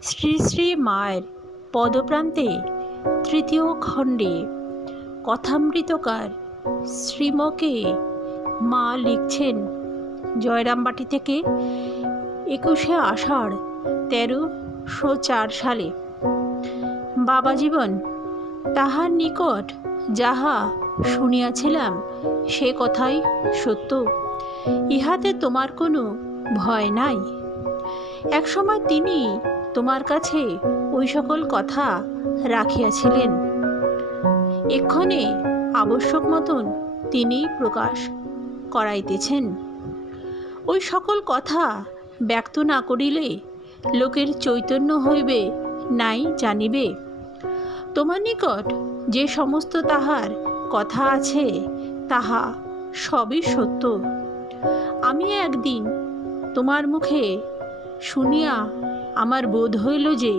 শ্রী শ্রী মায়ের পদপ্রান্তে তৃতীয় খণ্ডে কথামৃতকার শ্রীমকে মা লিখছেন জয়রামবাটি থেকে 21শে আষাঢ় 1304 সালে। বাবা জীবন, তাহার নিকট যাহা শুনিয়াছিলাম সে কথাই সত্য, ইহাতে তোমার কোনো ভয় নাই। একসময় তিনি তোমার কাছে ওই সকল কথা রাখিয়াছিলেন, এক্ষণে আবশ্যক মতন তিনি প্রকাশ করাইতেছেন। ওই সকল কথা ব্যক্ত না করিলে লোকের চৈতন্য হইবে নাই জানিবে। তোমার নিকট যে সমস্ত তাহার কথা আছে তাহা সবই সত্য। আমি একদিন তোমার মুখে শুনিয়া আমার বোধ হইল যে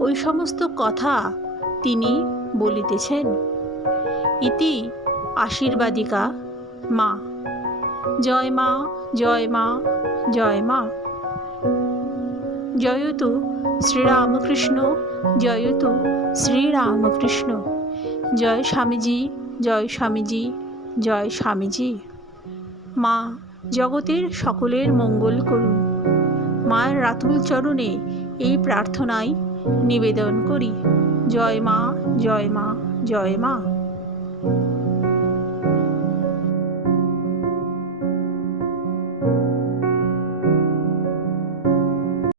ওই সমস্ত কথা তিনি বলিতেছেন। ইতি আশীর্বাদিকা মা। জয় মা, জয় মা, জয় মা। জয়তু শ্রীরামকৃষ্ণ, জয়তু শ্রীরামকৃষ্ণ। জয় স্বামীজি, জয় স্বামীজি, জয় স্বামীজি। মা জগতের সকলের মঙ্গল করুন। মায়ের রাতুল চরণে এই প্রার্থনাই নিবেদন করি। জয় মা, জয় মা, জয় মা।